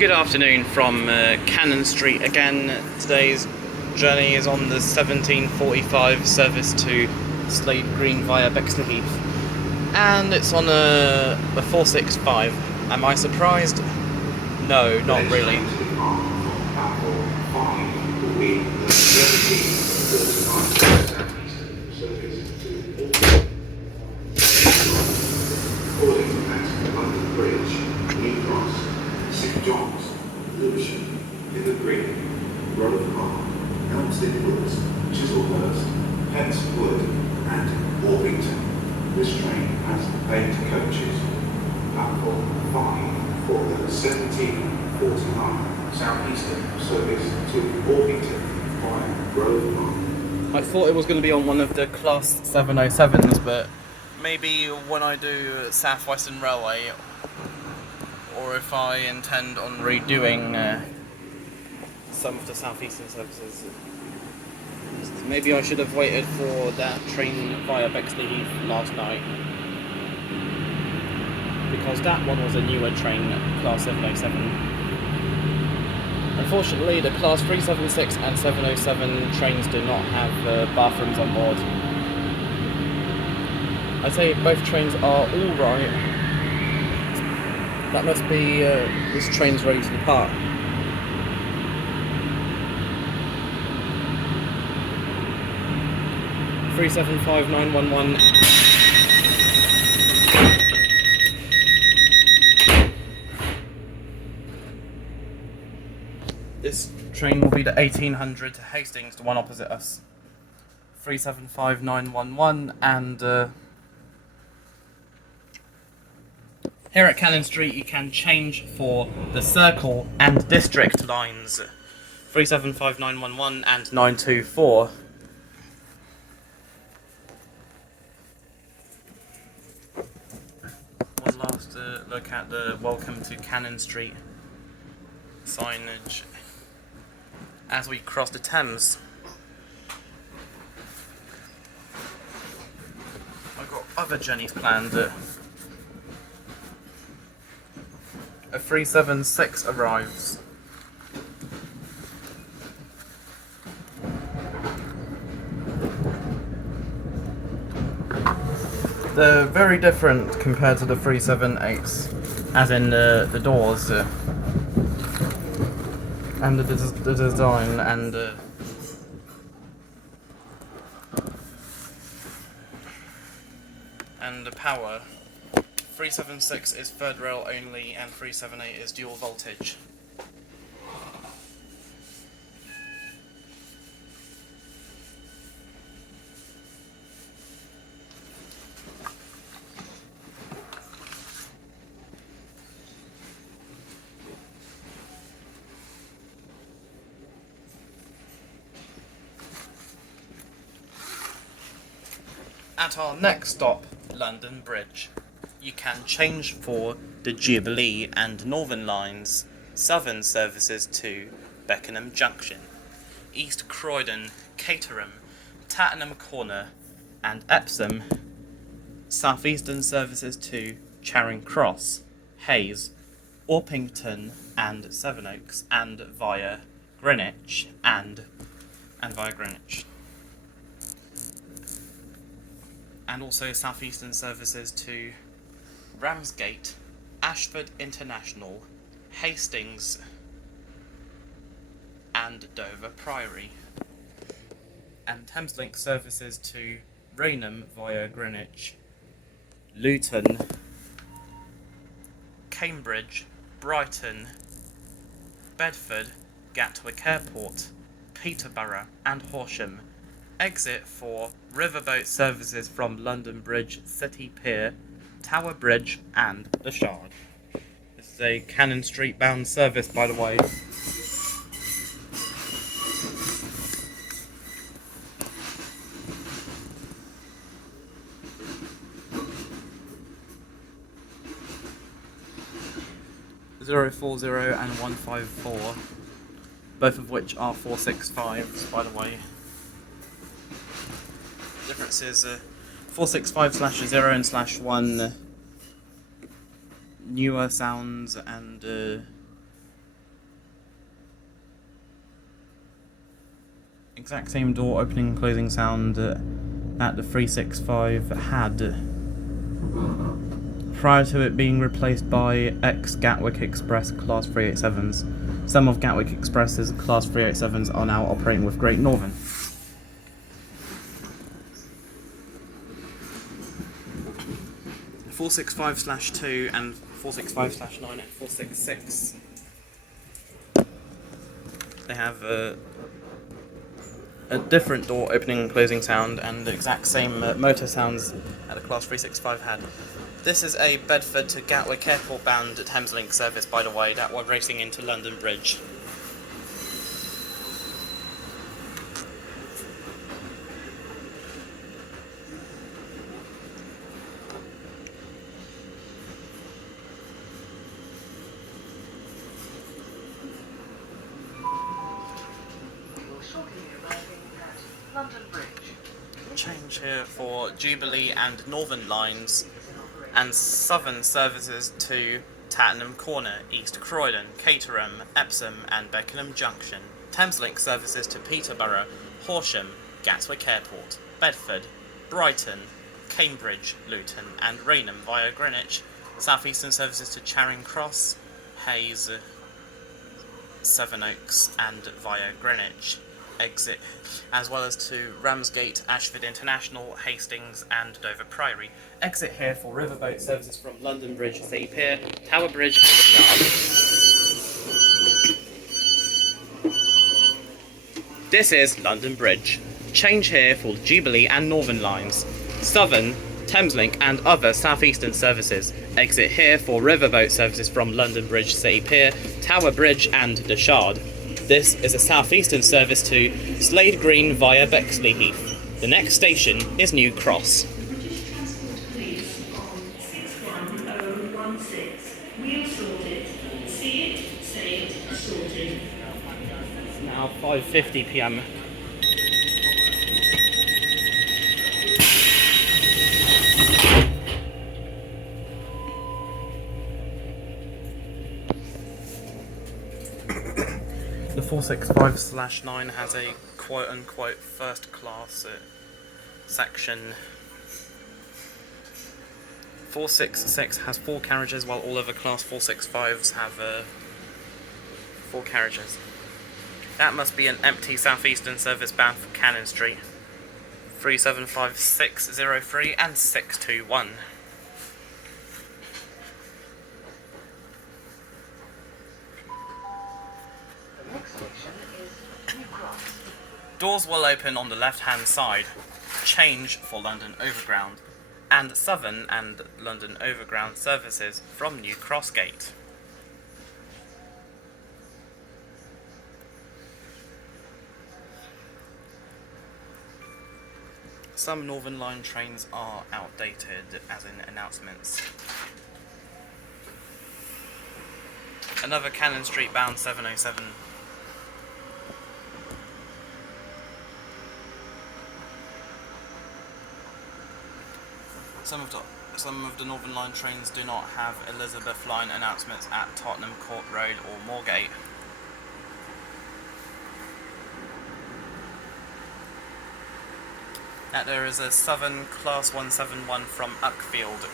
Good afternoon from Cannon Street again. Today's journey is on the 1745 service to Slade Green via Bexleyheath, and it's on a 465. Am I surprised? No, not really. London Bridge, St John's, Lewisham, Green, Woods, Chislehurst, Wood, and Orpington. This train has 8 coaches. Platform 5 for the 1749 Southeastern service to Orpington via Grove Park. I thought it was going to be on one of the Class 707s, but maybe when I do Southwestern Railway, or if I intend on redoing some of the Southeastern services, maybe I should have waited for that train via Bexleyheath last night, because that one was a newer train, Class 707. Unfortunately, the Class 376 and 707 trains do not have bathrooms on board. I'd say both trains are alright. That must be this train's ready to depart. Three 75911. This train will be the 1800 to Hastings, the one opposite us. 375911, and here at Cannon Street you can change for the Circle and District lines. 375911 and 924. One last look at the Welcome to Cannon Street signage as we cross the Thames. I've got other journeys planned. A 376 arrives. They're very different compared to the 378s, as in the doors and the design and the power. 376 is third rail only, and 378 is dual voltage. At our next stop, London Bridge, you can change for the Jubilee and Northern lines, southern services to Beckenham Junction, East Croydon, Caterham, Tattenham Corner and Epsom, southeastern services to Charing Cross, Hayes, Orpington and Sevenoaks, and via Greenwich and via Greenwich. And also southeastern services to Ramsgate, Ashford International, Hastings and Dover Priory. And Thameslink services to Rainham via Greenwich, Luton, Cambridge, Brighton, Bedford, Gatwick Airport, Peterborough and Horsham. Exit for Riverboat services from London Bridge City Pier, Tower Bridge and the Shard. This is a Cannon Street bound service, by the way. .040 and 154, both of which are 465s, by the way. Difference is 465/0 and /1 newer sounds and exact same door opening and closing sound that the 365 had, prior to it being replaced by ex-Gatwick Express Class 387s. Some of Gatwick Express's Class 387s are now operating with Great Northern. The 465/2 and 465/9 and 466. They have a different door opening and closing sound and the exact same motor sounds that the Class 365 had. This is a Bedford to Gatwick Airport bound Thameslink service, by the way, that we're racing into London Bridge. London Bridge. Change here for Jubilee and Northern lines and Southern services to Tattenham Corner, East Croydon, Caterham, Epsom and Beckenham Junction. Thameslink services to Peterborough, Horsham, Gatwick Airport, Bedford, Brighton, Cambridge, Luton and Rainham via Greenwich. Southeastern services to Charing Cross, Hayes, Sevenoaks and via Greenwich. Exit, as well as to Ramsgate, Ashford International, Hastings and Dover Priory. Exit here for Riverboat services from London Bridge City Pier, Tower Bridge and the Shard. This is London Bridge. Change here for Jubilee and Northern lines, Southern, Thameslink and other Southeastern services. Exit here for Riverboat services from London Bridge City Pier, Tower Bridge and the Shard. This is a Southeastern service to Slade Green via Bexleyheath. The next station is New Cross. British Transport Police on 61016. Wheel sorted. See it, say it, sorted. It's now 5:50 p.m. The 465/9 has a quote-unquote first-class section. 466 has 4 carriages, while all other Class 465s have 4 carriages. That must be an empty Southeastern service bound for Cannon Street. 375, 603 and 621. The next station is New Cross. Doors will open on the left-hand side. Change for London Overground and Southern and London Overground services from New Cross Gate. Some Northern Line trains are outdated, as in announcements. Another Cannon Street bound 707. Some of the Northern Line trains do not have Elizabeth Line announcements at Tottenham Court Road or Moorgate. That there is a Southern Class 171 from Uckfield.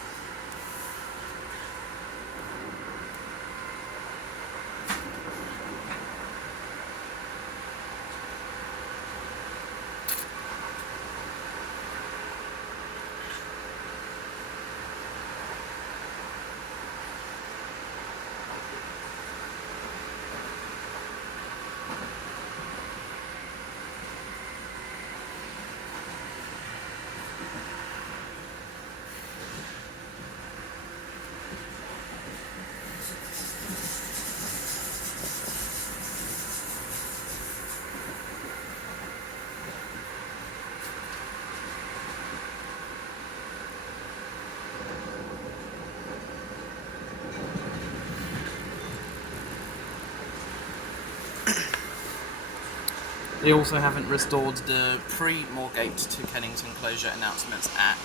They also haven't restored the pre-Moorgate to Kennington closure announcements at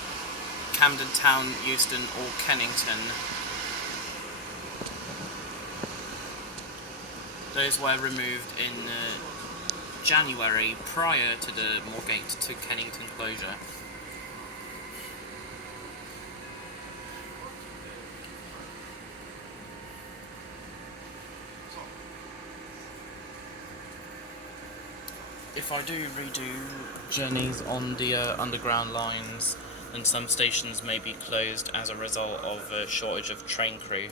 Camden Town, Euston or Kennington. Those were removed in January, prior to the Moorgate to Kennington closure. If I do redo journeys on the underground lines, then some stations may be closed as a result of a shortage of train crew.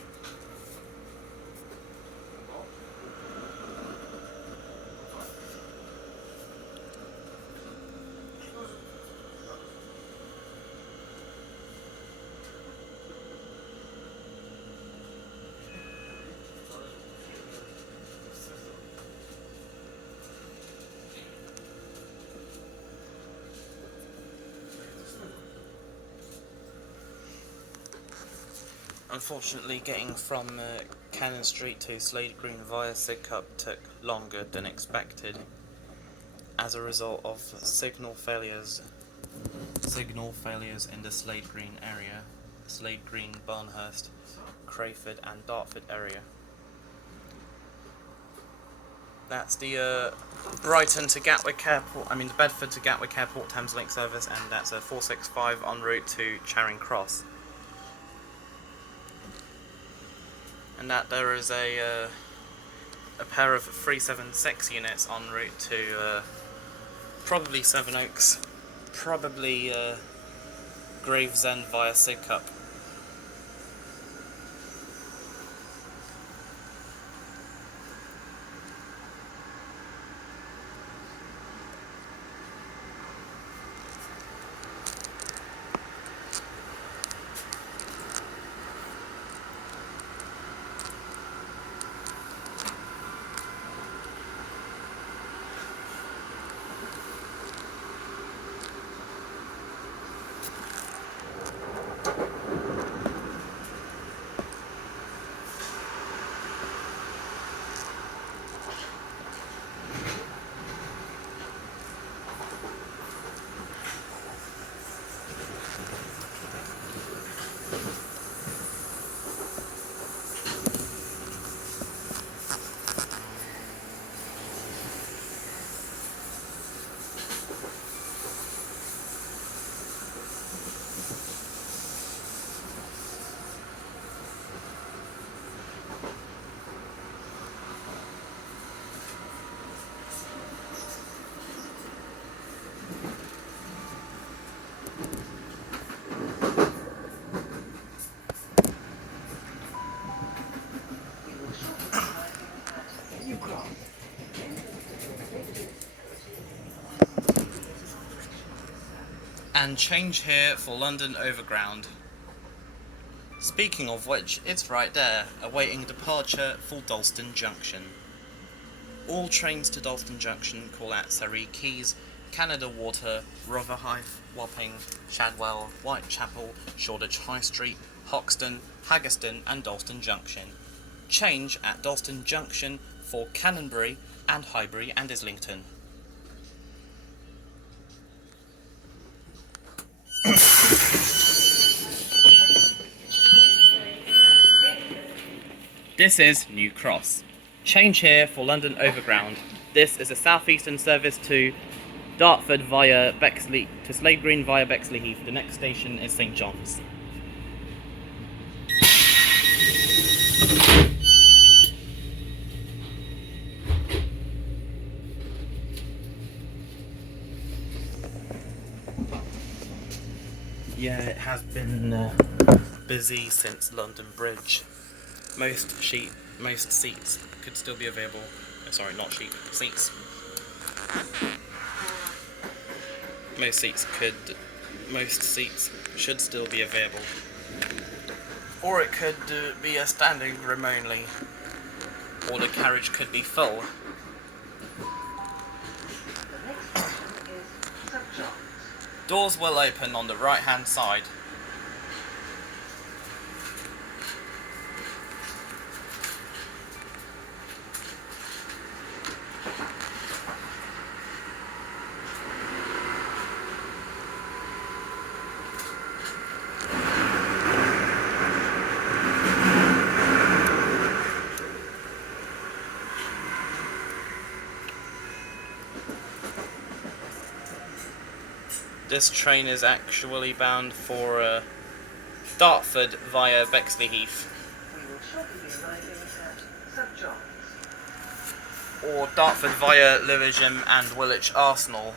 Unfortunately, getting from Cannon Street to Slade Green via Sidcup took longer than expected as a result of signal failures in the Slade Green area, Slade Green, Barnehurst, Crayford and Dartford area. That's the Brighton to Gatwick Airport, the Bedford to Gatwick Airport Thameslink service, and that's a 465 en route to Charing Cross. And that there is a pair of 376 units en route to probably Sevenoaks, probably Gravesend via Sidcup. And change here for London Overground. Speaking of which, it's right there, awaiting departure for Dalston Junction. All trains to Dalston Junction call at Surrey Quays, Canada Water, Rotherhithe, Wapping, Shadwell, Whitechapel, Shoreditch High Street, Hoxton, Haggerston and Dalston Junction. Change at Dalston Junction for Canonbury and Highbury and Islington. This is New Cross. Change here for London Overground. This is a Southeastern service to Dartford via Bexleyheath, to Slade Green via Bexleyheath. The next station is St John's. Yeah, it has been busy since London Bridge. Most seats could still be available. Sorry, not seats. Most seats should still be available. Or it could be a standing room only. Or the carriage could be full. The next station is St John's. Doors will open on the right hand side. This train is actually bound for Dartford via Bexleyheath. We will shortly be arriving at St John's. Or Dartford via Lewisham and Woolwich Arsenal.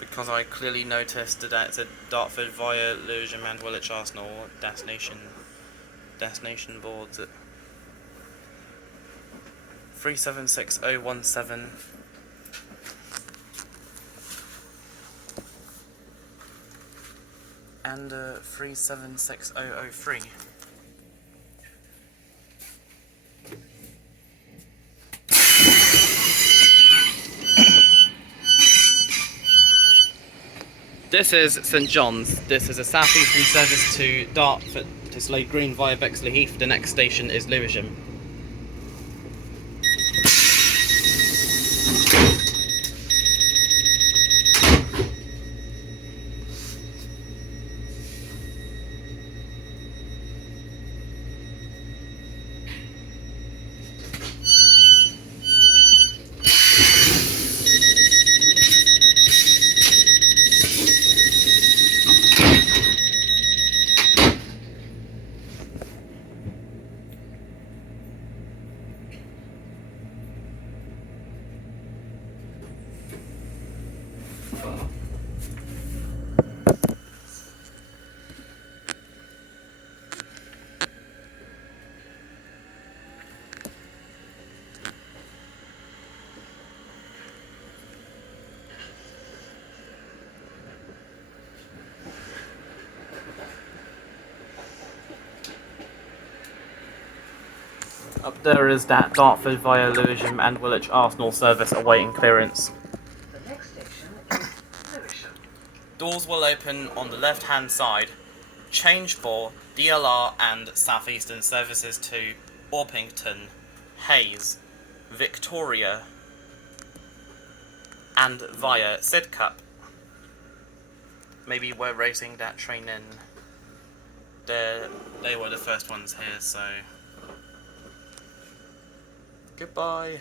Because I clearly noticed that it's a Dartford via Lewisham and Woolwich Arsenal destination boards at 376017. And 376003. This is St John's. This is a Southeastern service to Dartford to Slade Green via Bexleyheath. The next station is Lewisham. Up there is that Dartford via Lewisham and Woolwich Arsenal service awaiting clearance. The next station is Lewisham. Doors will open on the left-hand side. Change for DLR and Southeastern services to Orpington, Hayes, Victoria, and via Sidcup. Maybe we're racing that train in. They were the first ones here, so goodbye.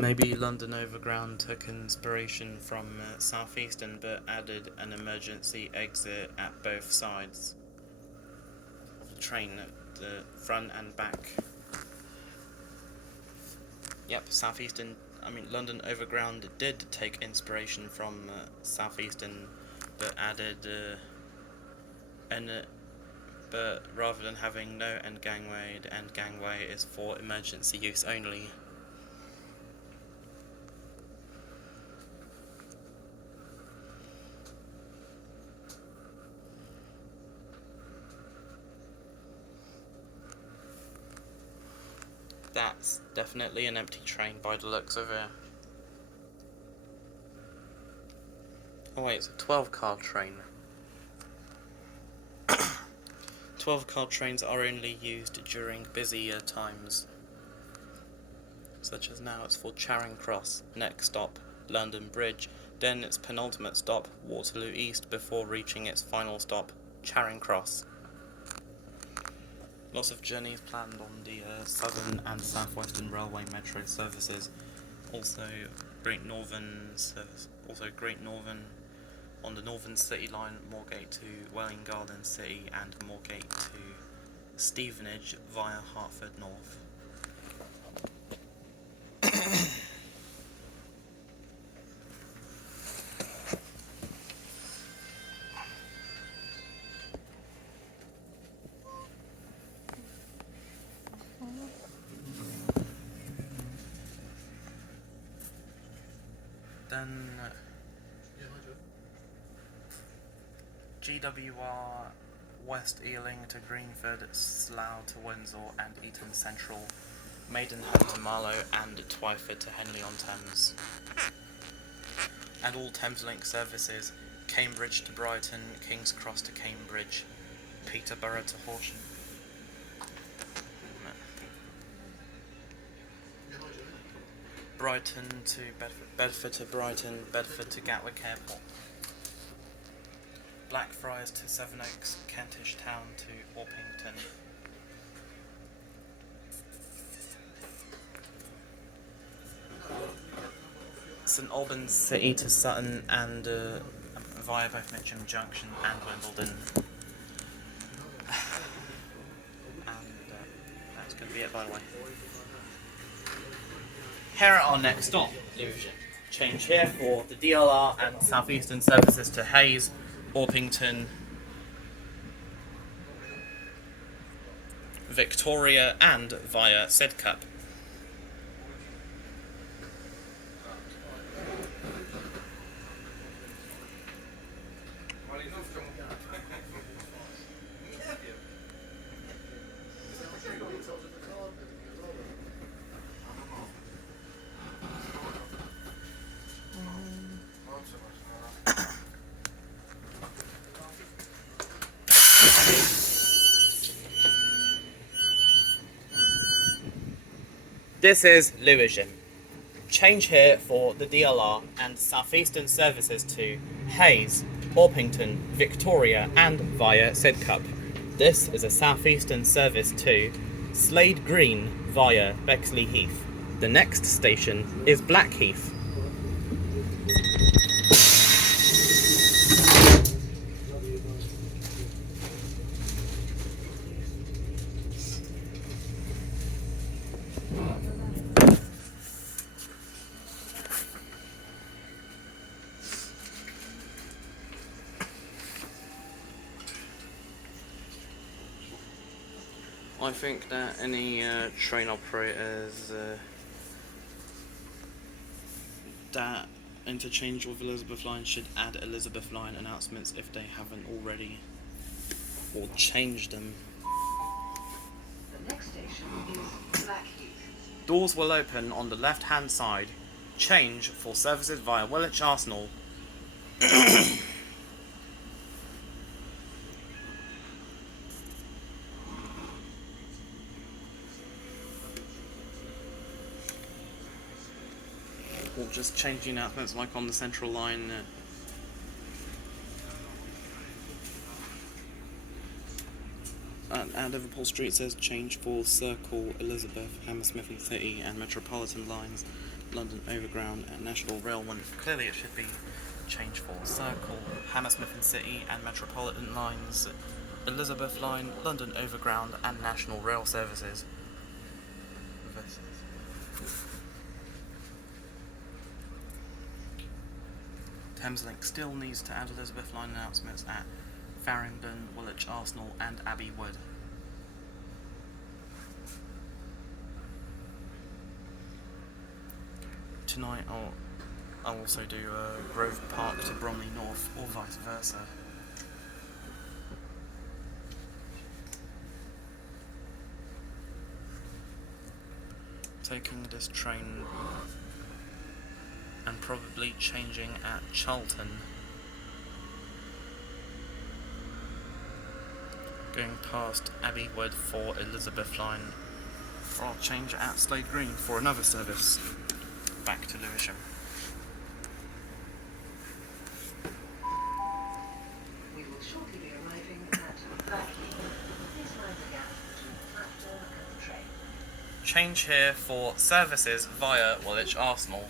Maybe London Overground took inspiration from Southeastern but added an emergency exit at both sides of the train, at the front and back. Yep, London Overground did take inspiration from Southeastern but added but rather than having no end gangway, the end gangway is for emergency use only. That's definitely an empty train by the looks of it. Oh wait, it's a 12-car train. 12-car trains are only used during busier times, such as now. It's for Charing Cross, next stop London Bridge, then its penultimate stop Waterloo East before reaching its final stop Charing Cross. Lots of journeys planned on the Southern and Southwestern Railway Metro services. Also Great Northern on the Northern City Line, Moorgate to Welling Garden City and Moorgate to Stevenage via Hertford North. Then GWR West Ealing to Greenford, Slough to Windsor and Eton Central, Maidenhead to Marlow and Twyford to Henley-on-Thames. And all Thameslink services, Cambridge to Brighton, King's Cross to Cambridge, Peterborough to Horsham. Brighton to Bedford, Bedford to Brighton, Bedford to Gatwick Airport. Blackfriars to Sevenoaks, Kentish Town to Orpington. St Albans City to Sutton and via both Mitcham Junction and Wimbledon. And that's going to be it, by the way. Here at our next stop, Lewisham. Change here for the DLR and Southeastern services to Hayes, Orpington, Victoria and via Sidcup. This is Lewisham. Change here for the DLR and Southeastern services to Hayes, Orpington, Victoria and via Sidcup. This is a Southeastern service to Slade Green via Bexleyheath. The next station is Blackheath. I think that any train operators that interchange with Elizabeth Line should add Elizabeth Line announcements if they haven't already, or changed them. The next station is Blackheath. Doors will open on the left hand side. Change for services via Woolwich Arsenal. Or just change the announcements like on the central line. At Liverpool Street says change for Circle, Elizabeth, Hammersmith and City and Metropolitan lines, London Overground and National Rail 1. Clearly it should be change for Circle, Hammersmith and City and Metropolitan lines, Elizabeth Line, London Overground and National Rail services. Thameslink still needs to add Elizabeth Line announcements at Farringdon, Woolwich Arsenal and Abbey Wood. Tonight I'll also do Grove Park to Bromley North or vice versa. Taking this train and probably changing at Charlton, going past Abbey Wood for Elizabeth Line, or I'll change at Slade Green for another service back to Lewisham. We will shortly be arriving at Blackheath. Please mind the gap between the platform and the train. Change here for services via Woolwich Arsenal.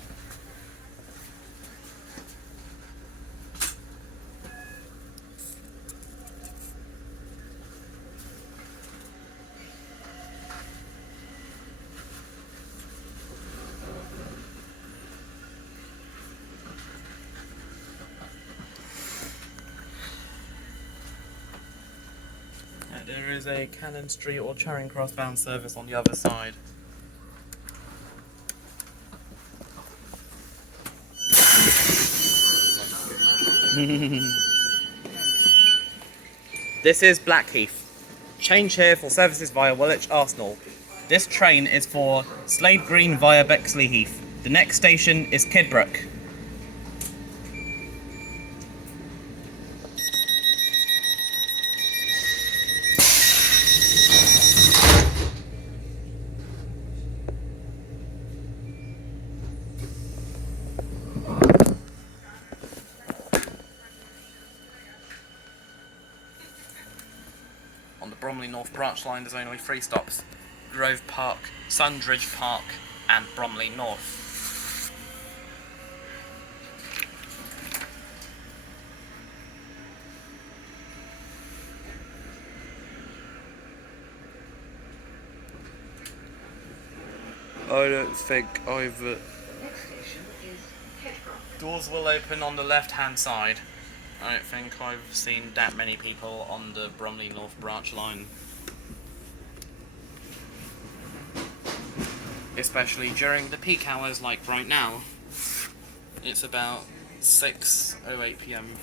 There is a Cannon Street or Charing Cross bound service on the other side. This is Blackheath. Change here for services via Woolwich Arsenal. This train is for Slade Green via Bexleyheath. The next station is Kidbrooke. Bromley North branch line, there's only 3 stops: Grove Park, Sundridge Park, and Bromley North. I don't think I've... The next station is Kidbrooke. Doors will open on the left-hand side. I don't think I've seen that many people on the Bromley North branch line. Especially during the peak hours like right now. It's about 6:08 PM.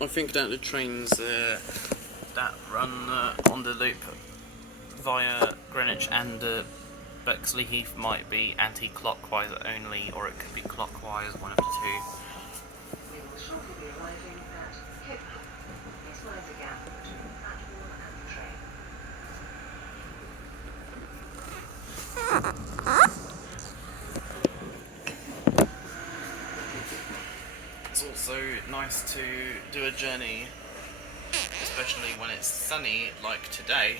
I think that the trains that run on the loop via Greenwich and Bexleyheath might be anti-clockwise only, or it could be clockwise, one of the two. We will shortly be arriving at Kidbrooke. Please mind the gap between the platform and the train. It's also nice to do a journey, especially when it's sunny like today.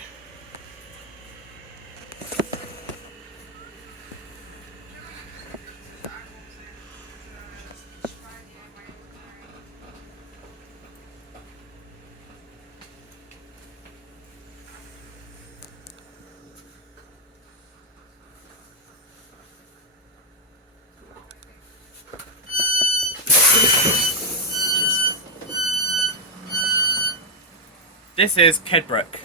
This is Kidbrooke.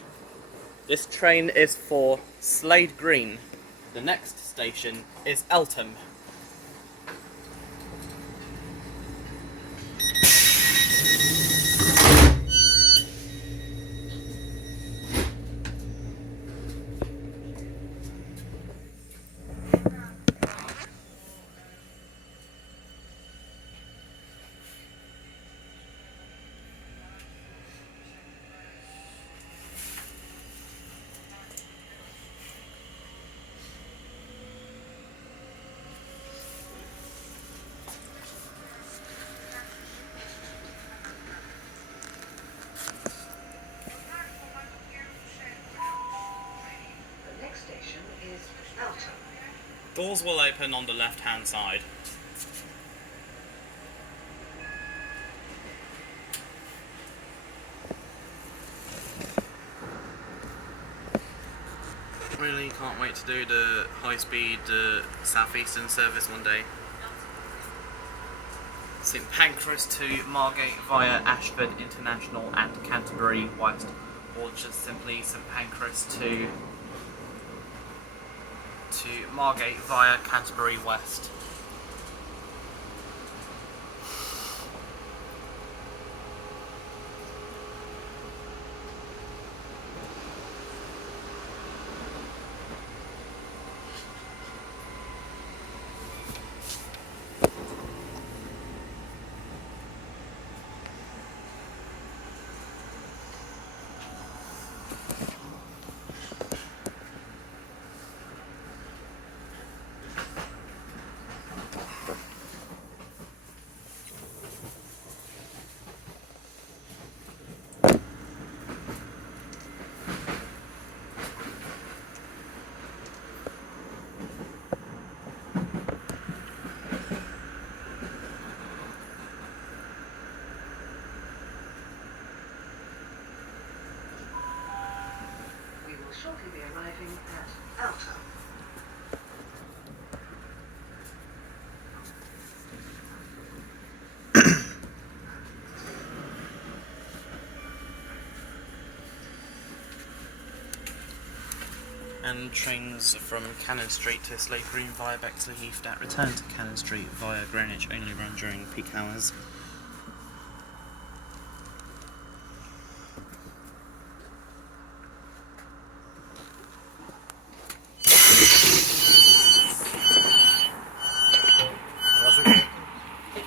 This train is for Slade Green. The next station is Eltham. The next station is Eltham. Doors will open on the left-hand side. Really can't wait to do the high-speed Southeastern service one day. St Pancras to Margate via Ashford International and Canterbury West, or just simply St Pancras to Margate via Canterbury West. shortly be arriving at Eltham. And trains from Cannon Street to Slade Green via Bexleyheath that return to Cannon Street via Greenwich only run during peak hours.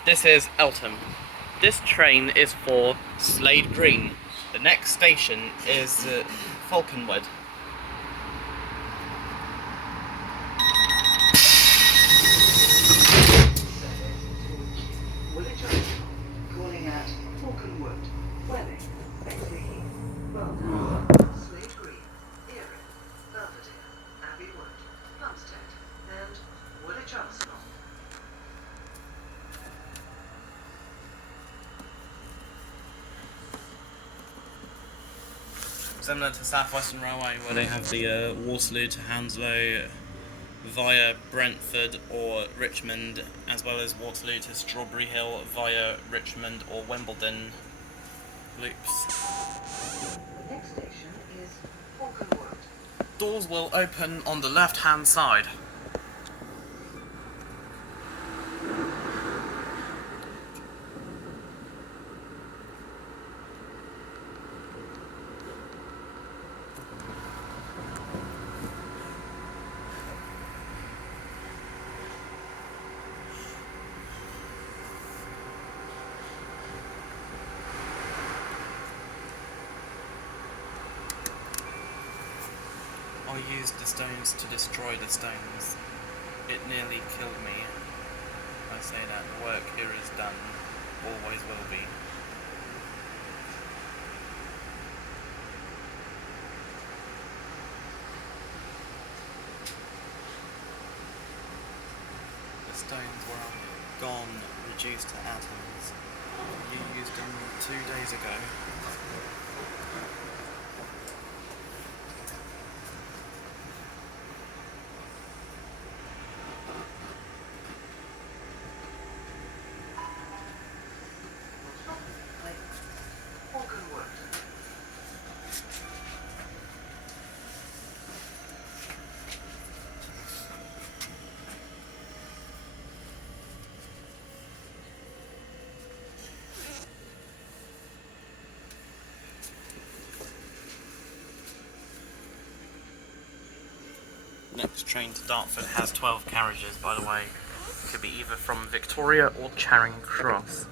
This is Eltham. This train is for Slade Green. The next station is Falconwood. Woolwich, calling at Falconwood, Welling, Bexleyheath, Barnehurst, Slade Green, Erin, Belvedere, Abbeywood, Plumstead, and Woolwich Arsenal. Similar to Southeastern Railway, where they have the Waterloo to Hounslow via Brentford or Richmond, as well as Waterloo to Strawberry Hill via Richmond or Wimbledon loops. The next station is Falconwood. Doors will open on the left-hand side. I used the stones to destroy the stones. It nearly killed me. I say that the work here is done, always will be. The stones were gone, reduced to atoms. You used them 2 days ago. Next train to Dartford has 12 carriages, by the way. Could be either from Victoria or Charing Cross.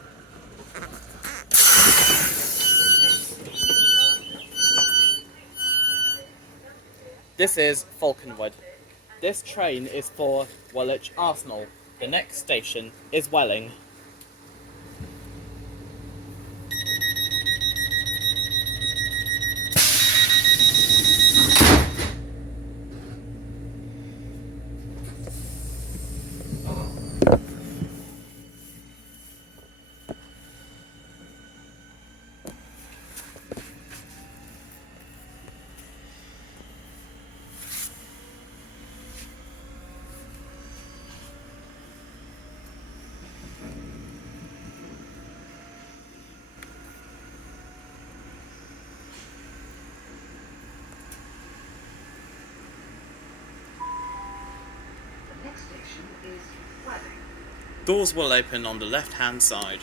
This is Falconwood. This train is for Woolwich Arsenal. The next station is Welling. Next station is Welling. Doors will open on the left-hand side.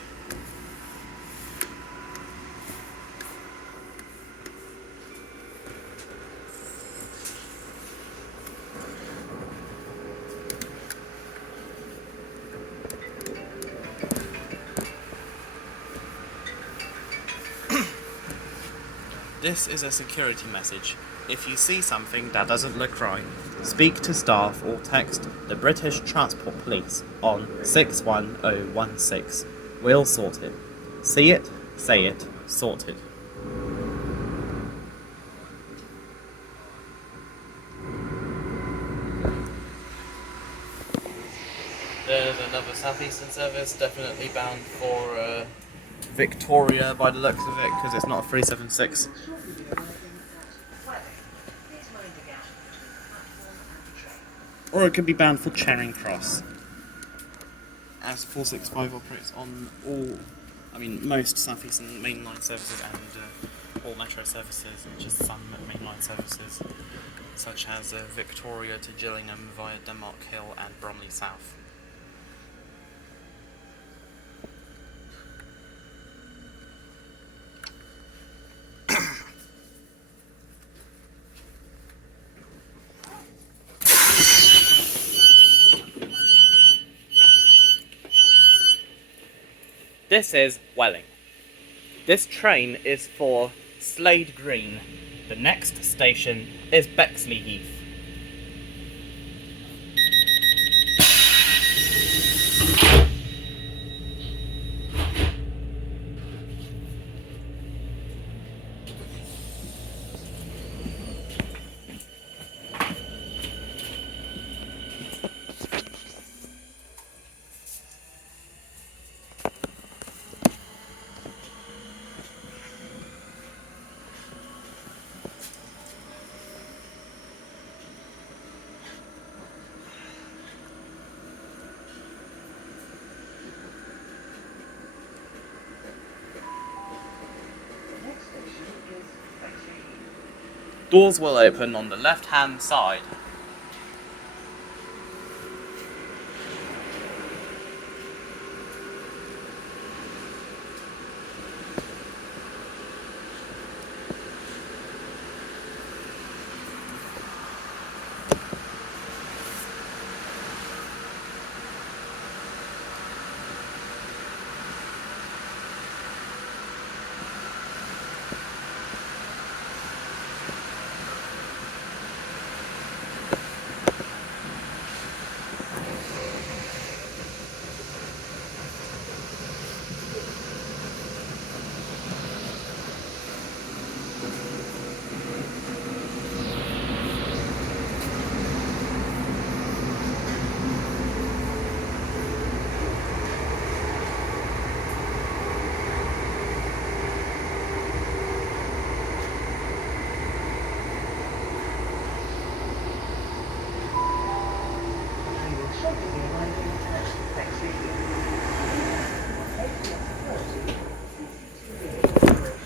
This is a security message. If you see something that doesn't look right, speak to staff or text the British Transport Police on 61016. We'll sort it. See it, say it, sorted. There's another Southeastern service, definitely bound for Victoria by the looks of it, because it's not a 376. Shortly be arriving at Welling. Please mind or it could be bound for Charing Cross. As 465 operates on most Southeastern mainline services and all metro services, which is some mainline services, such as Victoria to Gillingham via Denmark Hill and Bromley South. This is Welling. This train is for Slade Green. The next station is Bexleyheath. Next station is Bexleyheath. Doors will open on the left-hand side. We will shortly be arriving at Bexleyheath. Safety and security CCTV operation.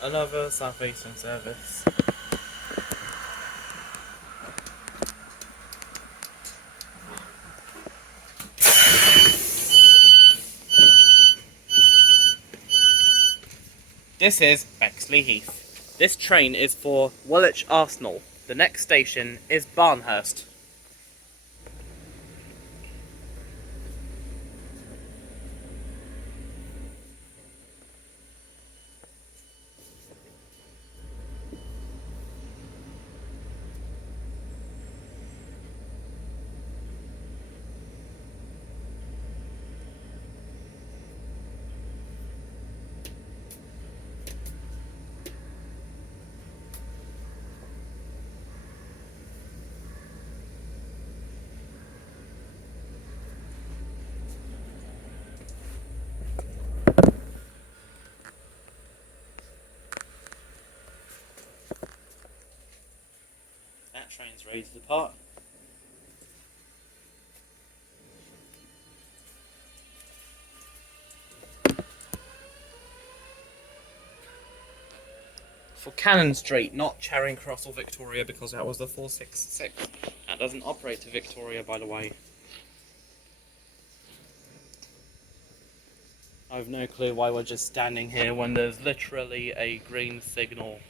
Another Southeastern service. This is Bexleyheath. This train is for Woolwich Arsenal. The next station is Barnehurst. That train's ready to depart. For Cannon Street, not Charing Cross or Victoria, because that was the 466. That doesn't operate to Victoria, by the way. I've no clue why we're just standing here when there's literally a green signal.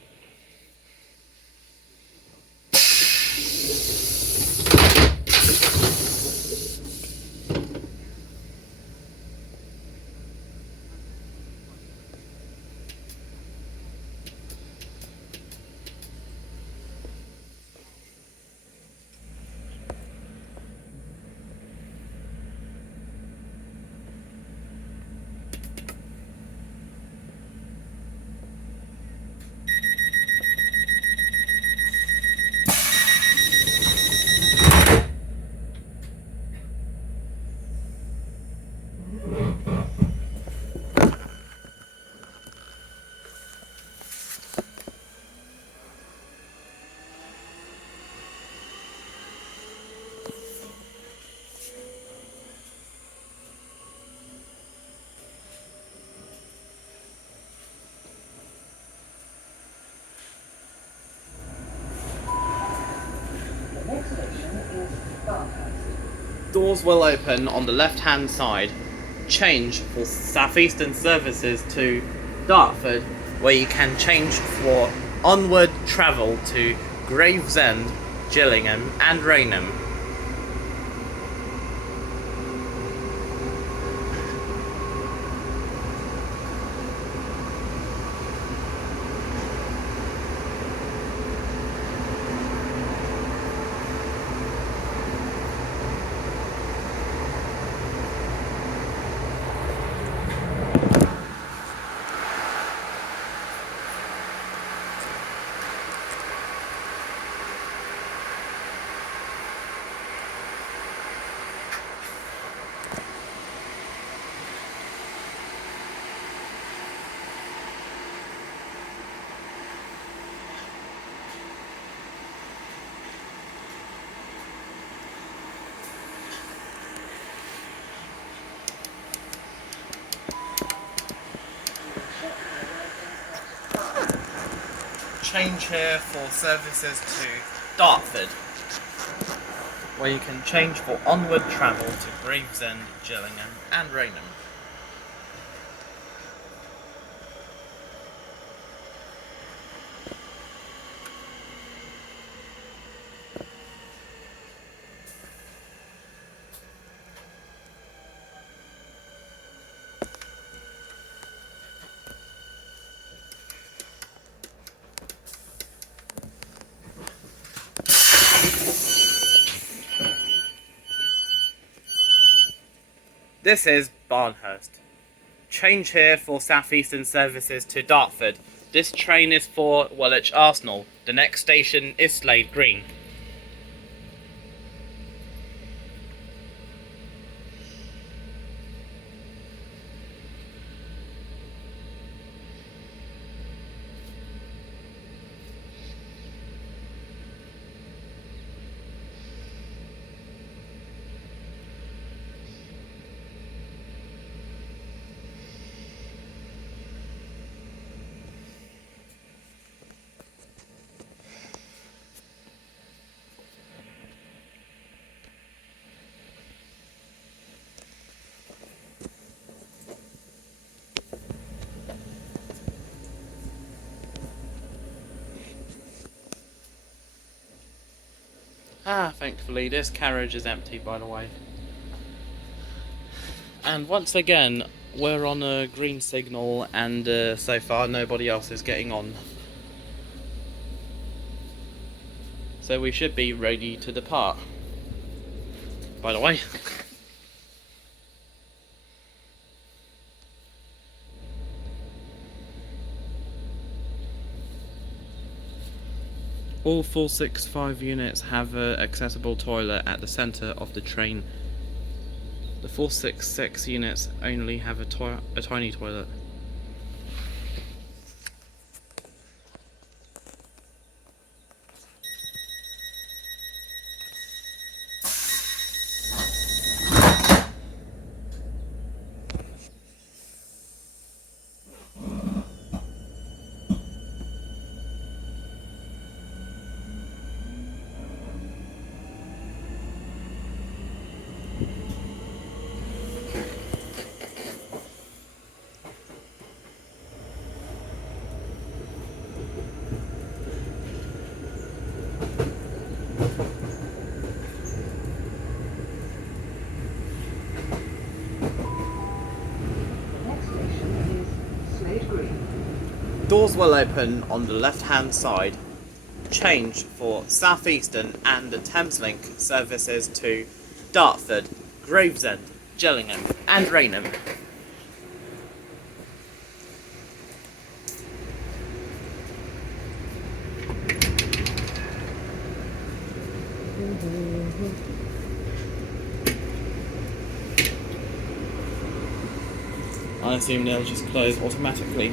Doors will open on the left hand side. Change for Southeastern services to Dartford, where you can change for onward travel to Gravesend, Gillingham and Rainham. Change here for services to Dartford, where you can change for onward travel to Gravesend, Gillingham and Rainham. This is Barnehurst. Change here for Southeastern services to Dartford. This train is for Woolwich Arsenal. The next station is Slade Green. Thankfully this carriage is empty, by the way. And once again, we're on a green signal and so far nobody else is getting on. So we should be ready to depart. By the way. All 465 units have an accessible toilet at the centre of the train. The 466 units only have a tiny toilet. Doors will open on the left-hand side. Change for Southeastern and the Thameslink services to Dartford, Gravesend, Gillingham and Rainham. I assume they'll just close automatically.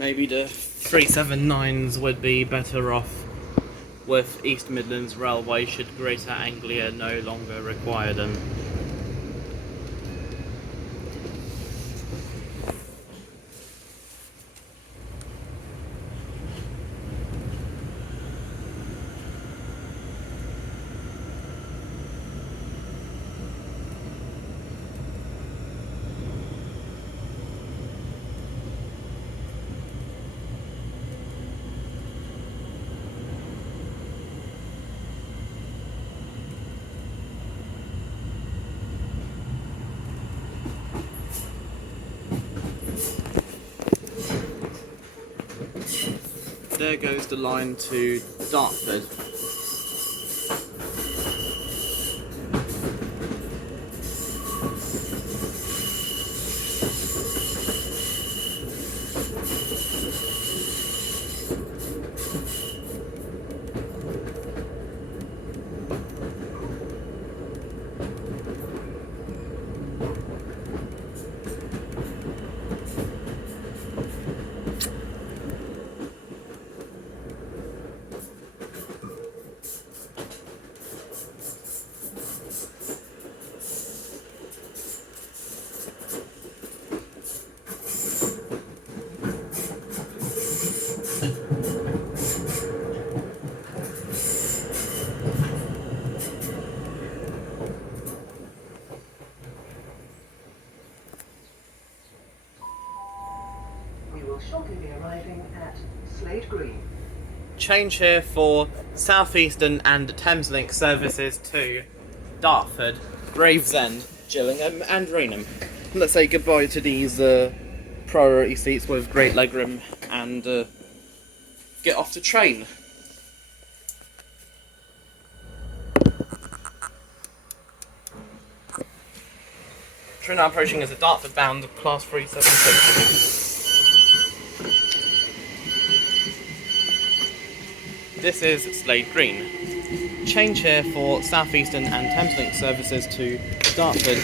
maybe the 379s would be better off with East Midlands Railway should Greater Anglia no longer require them. There goes the line to Dartford. We will shortly be arriving at Slade Green. Change here for Southeastern and Thameslink services to Dartford, Gravesend, Gillingham and Rainham. Let's say goodbye to these priority seats with great legroom and get off the train. Train now approaching is a Dartford bound class 376. This is Slade Green. Change here for Southeastern and Thameslink services to Dartford,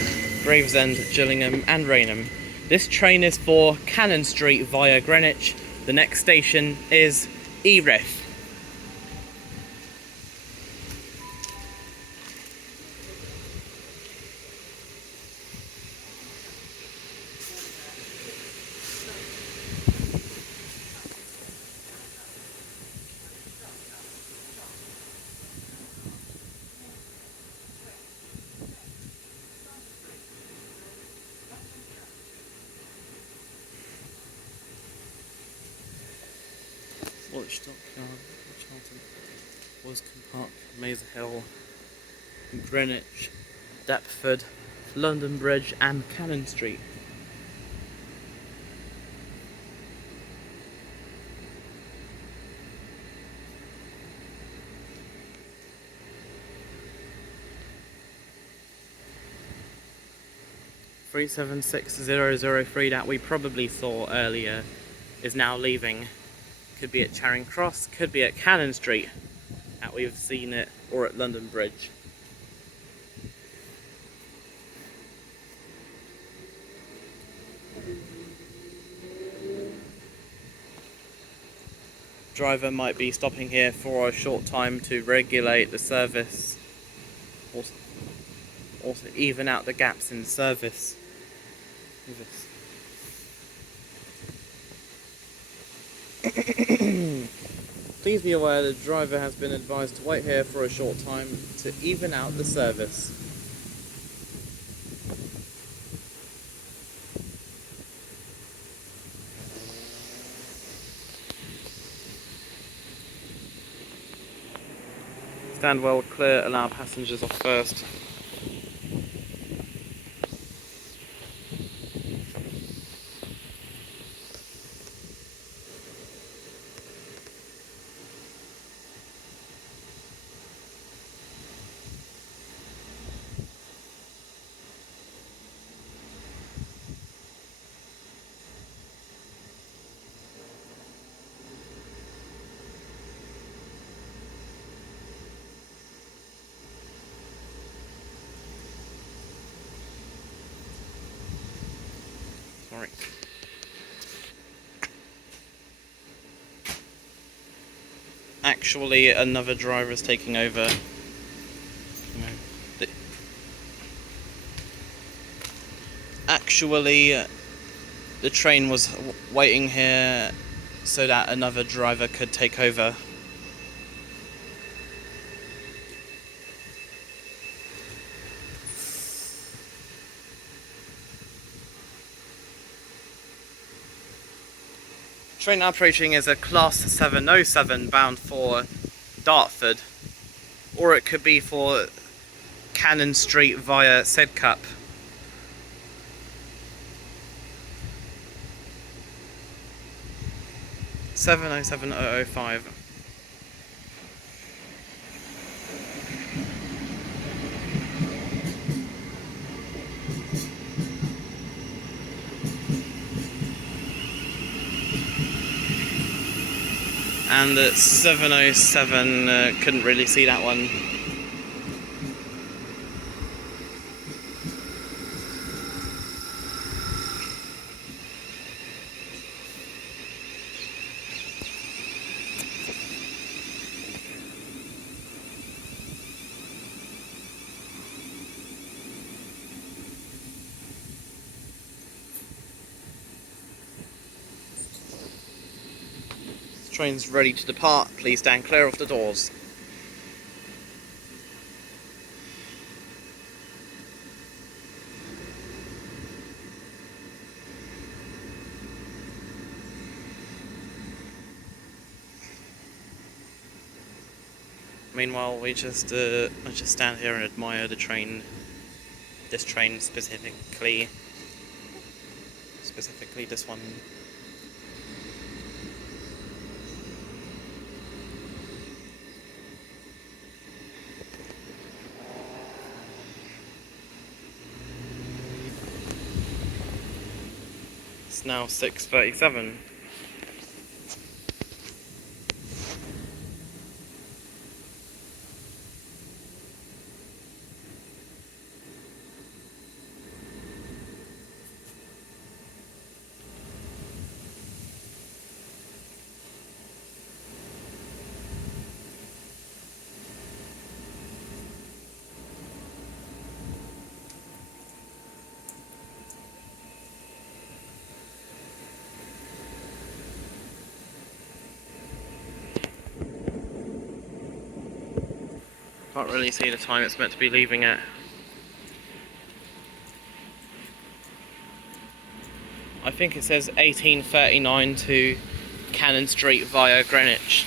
Gravesend, Gillingham and Rainham. This train is for Cannon Street via Greenwich. The next station is Erith. Woolwich Dockyard, Charlton, Woolscombe Park, Mazer Hill, Greenwich, Deptford, London Bridge and Cannon Street. (376,003) that we probably saw earlier is now leaving. Could be at Charing Cross, could be at Cannon Street, that we've seen it, or at London Bridge. Driver might be stopping here for a short time to regulate the service, also even out the gaps in service. Please be aware the driver has been advised to wait here for a short time to even out the service. Stand well clear, allow passengers off first. Sorry. actually another driver is taking over. Actually, the train was waiting here so that another driver could take over. Train operating is a Class 707 bound for Dartford, or it could be for Cannon Street via Sidcup. (707.005). And at 707, couldn't really see that one. Train's ready to depart. Please stand clear of the doors. Meanwhile, I just stand here and admire the train. This train specifically this one. It's now 6:37. Can't really see the time it's meant to be leaving at. I think it says 18:39 to Cannon Street via Greenwich.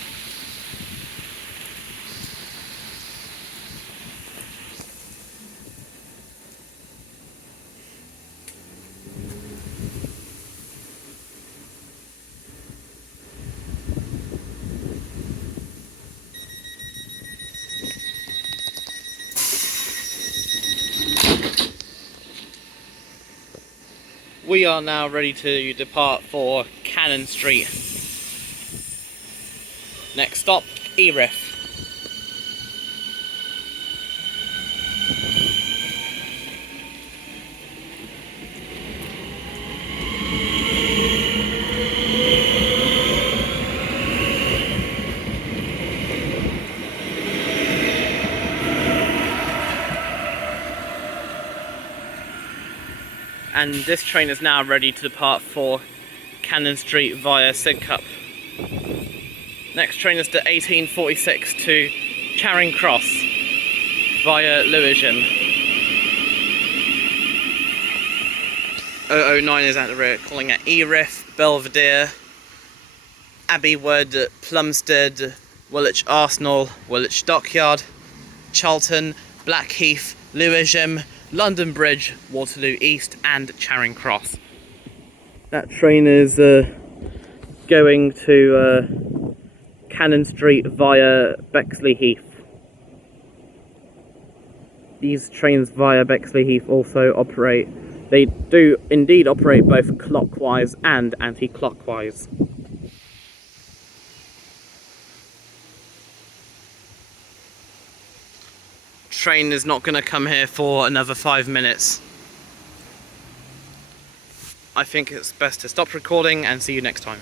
We are now ready to depart for Cannon Street. Next stop, Erith. And this train is now ready to depart for Cannon Street via Sidcup. Next train is the 1846 to Charing Cross via Lewisham. 009 is at the rear, calling at Erith, Belvedere, Abbeywood, Plumstead, Woolwich Arsenal, Woolwich Dockyard, Charlton, Blackheath, Lewisham, London Bridge, Waterloo East and Charing Cross. That train is going to Cannon Street via Bexleyheath. These trains via Bexleyheath also operate, they do indeed operate both clockwise and anti-clockwise. Train is not going to come here for another 5 minutes. I think it's best to stop recording and see you next time.